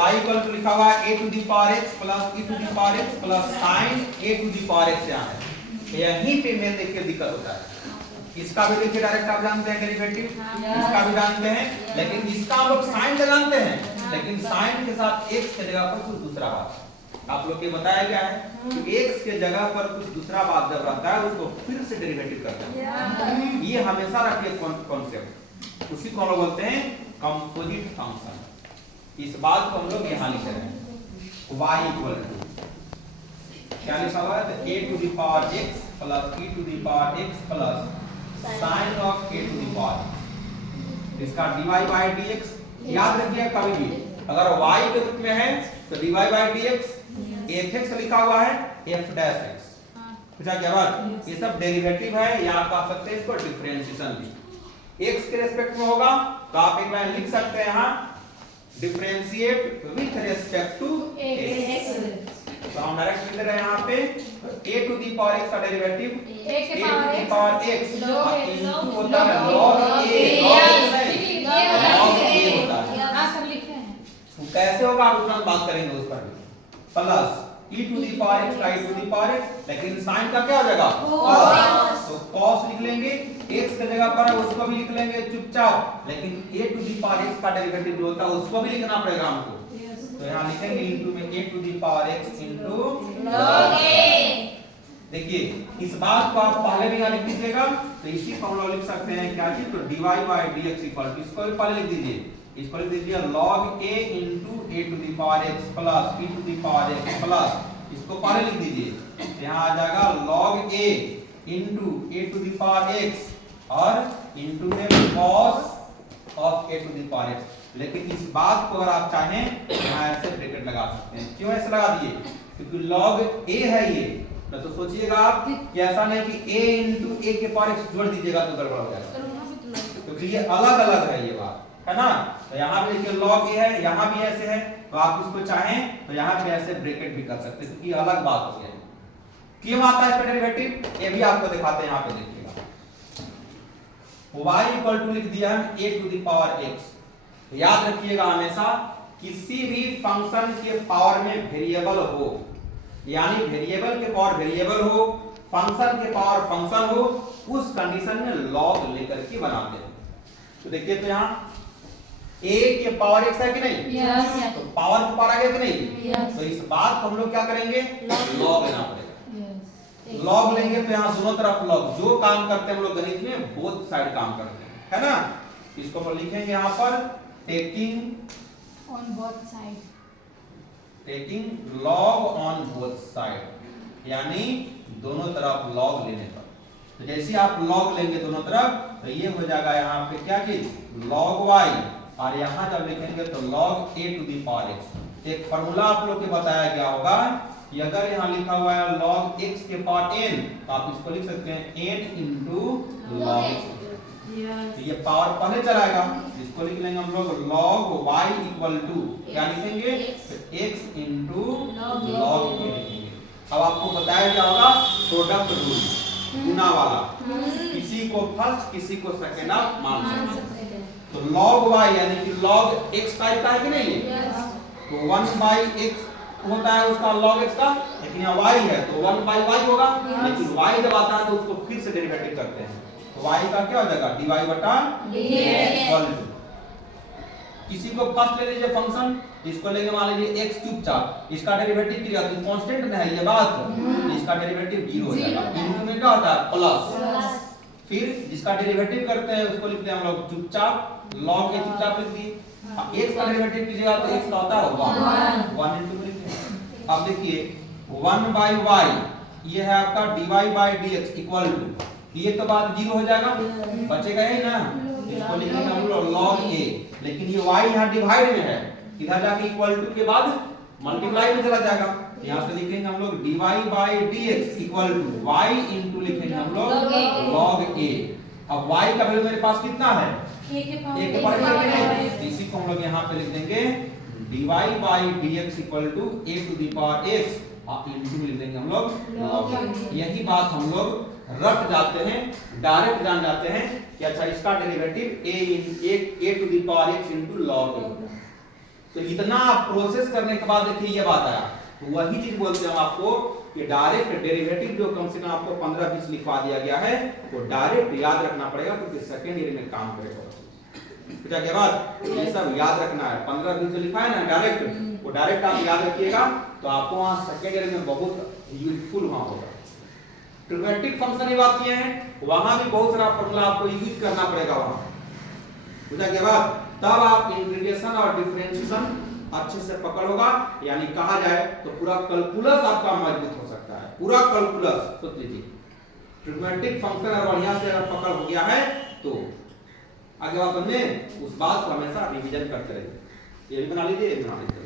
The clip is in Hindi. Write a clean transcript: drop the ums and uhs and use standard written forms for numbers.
y इक्वल टू लिखा हुआ है a to the power x plus e to the power x plus sin a to the power x यहाँ है। यहीं पे मेन देखिए दिक्कत होता है। इसका भी देखिए डायरेक्ट आप जानते हैं डेरिवेटिव, इसका भी जानते हैं, लेकिन इसका हम लोग साइन जानते हैं, लेकिन साइन के साथ x के जगह पर कुछ दूसरा बात आप लोग के बताया गया है कि x के जगह पर कुछ दूसरा बात जब रहता है उसको फिर से डेरिवेटिव करते हैं। ये हमेशा रखिए कॉन्सेप्ट, उसी को हम लोग बोलते हैं कंपोजिट फंक्शन। इस बात को हम लोग यहाँ लिख रहे हैं y इक्वल टू क्या लिखा हुआ है, a to the power x plus e to the power x plus sin of a to the power. इसका dy by dx याद रखिए, कभी भी अगर y के रूप में है तो dy by dx, fx लिखा हुआ है f डैश x। पूछा क्या बात, ये सब डेरिवेटिव है या आप कह सकते हैं इसको डिफरेंशिएशन भी। x के रेस्पेक्ट में होगा तो आप एक लाइन लिख सकते हैं यहाँ differentiate with respect to x। तो हम डायरेक्ट लिख रहे हैं यहाँ पे a to the power x का derivative a to the power x into होता है log a, log a होता है। कैसे होगा आप तुरंत बात करेंगे उस पर भी। Plus e to the power x का e to the power x, लेकिन साइन का क्या हो जाएगा cos, तो cos लिख लेंगे, x के जगह पर उसको भी लिख लेंगे चुपचाप, लेकिन a to the power x का डेरिवेटिव जो होता है उसको भी लिखना पड़ेगा हमको। तो यहाँ लिखेंगे इनटू में a to the power x into log a। देखिए इस बात को आप पहले भी यहाँ लिख दीजिएगा, तो इसी को हम लोग लिख सकते हैं क्या चीज, तो dy by dx equal to, इसको भी पहले लिख दीजिए, इसको लिख दीजिए log a into a to the power x plus e to the power x plus, इसको पहले लिख दीजिए, तो यहाँ आ जाएगा log a into a to the power x और इनटू में cos of a to the power x। लेकिन इस बात को अगर आप चाहें तो यहाँ ऐसे ब्रैकेट लगा सकते हैं। क्यों ऐसे लगा दिए, क्योंकि log a है ये, तो सोचिएगा आप कि ऐसा नहीं कि a इनटू a के पावर x जोड़ दीजिएगा तो गड़बड़ हो जाएगा, क्योंकि ये अलग अलग है ये बात, है ना। तो यहाँ पे देखिए log a है, यहाँ भी ऐसे है, तो आप इसको चाहें तो यहाँ पे ऐसे ब्रैकेट भी कर सकते हैं, क्योंकि अलग बात हो गई। क्यों आता है इसका डेरिवेटिव, ये भी आपको दिखाते हैं। यहाँ पे देखिएगा y इक्वल टू लिख दिया हम a to the power x। याद रखिएगा हमेशा किसी भी फंक्शन के पावर में वेरिएबल हो, यानी वेरिएबल के पावर वेरिएबल हो, फंक्शन के पावर फंक्शन हो, उस कंडीशन में लॉग लेकर के बनाते हैं। तो देखिए तो यहाँ a के पावर x है कि नहीं, yes, तो पावर के पावर आ गया कि नहीं, yes, तो इस बात को हम लोग क्या करेंगे, लॉग लेना पड़ेगा। लॉग लेंगे तो यहाँ दोनों तरफ लॉग, जो काम करते हैं हम लोग गणित में बोथ साइड काम करते हैं, है ना। इसको हम लिखेंगे यहाँ पर taking on both side, taking log on both side, यानी दोनों तरफ लॉग लेने पर। तो जैसे आप लॉग लेंगे दोनों तरफ तो ये हो जाएगा यहाँ पे क्या चीज, log y, और यहाँ जब लिखेंगे तो log a to the power x। एक फार्मूला आप लोग के बताया गया होगा कि अगर यहाँ लिखा हुआ है log x के पावर n, तो आप इसको लिख सकते हैं n इनटू log x। तो ये पावर पहले चलाएगा, इसको लिख लेंगे हम लोग log y इक्वल टू क्या लिखेंगे, x इनटू log a लिखेंगे। अब आपको बताया क्या होगा, प्रोडक्ट रूल, गुना वाला, किसी को फर्स्ट किसी को सेकंड आप मान सकते हैं। तो log y यानी कि log x टाइप का है कि नहीं, तो 1 by x होता है उसका log x का, लेकिन यहाँ y है तो 1 by y होगा, लेकिन y जब आता है तो उसको फिर से डेरिवेटिव करते हैं, तो y का क्या हो जाएगा, dy बटा dx इक्वल टू, किसी को फर्स्ट ले लीजिए फंक्शन, इसको लेके मान लीजिए x चुपचाप, इसका डेरिवेटिव क्या है, कांस्टेंट में है ये बात, इसका डेरिवेटिव 0 हो जाएगा, इनटू में क्या होता है प्लस, फिर जिसका डेरिवेटिव करते हैं उसको लिखते हैं हम लोग चुपचाप, log a चुपचाप लिख दिए, x का डेरिवेटिव कीजिएगा तो x का होता है 1 इनटू में लिखते हैं। अब देखिए 1 by y ये है आपका dy by dx equal to, ये तो बात 0 हो जाएगा, बचेगा ही ना, इसको लिखेंगे हम लोग log a, लेकिन ये y यहाँ डिवाइड में है, इधर जाके इक्वल टू के बाद मल्टीप्लाई में चला जाएगा, यहाँ से लिखेंगे हम लोग dy by dx equal to y into लिखेंगे हम लोग log a। अब y का वैल्यू मेरे पास कितना है, a के पावर, इसी को हम लोग यहाँ पे लिख देंगे dy by dx equal to a to the power x, और इनटू लिख देंगे हम लोग log a। यही बात हम लोग रट जाते हैं, डायरेक्ट जान जाते हैं कि अच्छा इसका derivative a to the power x into log a। तो इतना प्रोसेस करने के बाद देखिए ये बात आया, तो वही चीज बोलते हैं हम आपको कि डायरेक्ट डेरिवेटिव जो कम से कम आपको 15-20 लिखवा दिया गया है, वो डायरेक्ट याद रखना पड़ेगा क्योंकि सेकंड ईयर में काम करेगा। क्या क्या बात, ये सब याद रखना है। 15-20 जो लिखा है ना डायरेक्ट, वो डायरेक्ट आप याद रखिएगा तो आपको वहां सेकंड ईयर में बहुत यूजफुल वहां होगा। ट्रिग्नोमेट्रिक फंक्शन की बात किए हैं, वहां भी बहुत सारा फॉर्मूला आपको यूज करना पड़ेगा वहां। बुझा क्या बात, तब आप इंटीग्रेशन और डिफरेंशिएशन अच्छे से पकड़ होगा, यानी कहा जाए तो पूरा कैलकुलस आपका मजबूत हो सकता है। पूरा कैलकुलस सोच लीजिए, ट्रिग्नोमेट्रिक फंक्शन अगर बढ़िया से अगर पकड़ हो गया है तो आगे बात समझे, उस बात को हमेशा रिवीजन करते रहिए। ये भी बना लीजिए, ये भी बना लीजिए।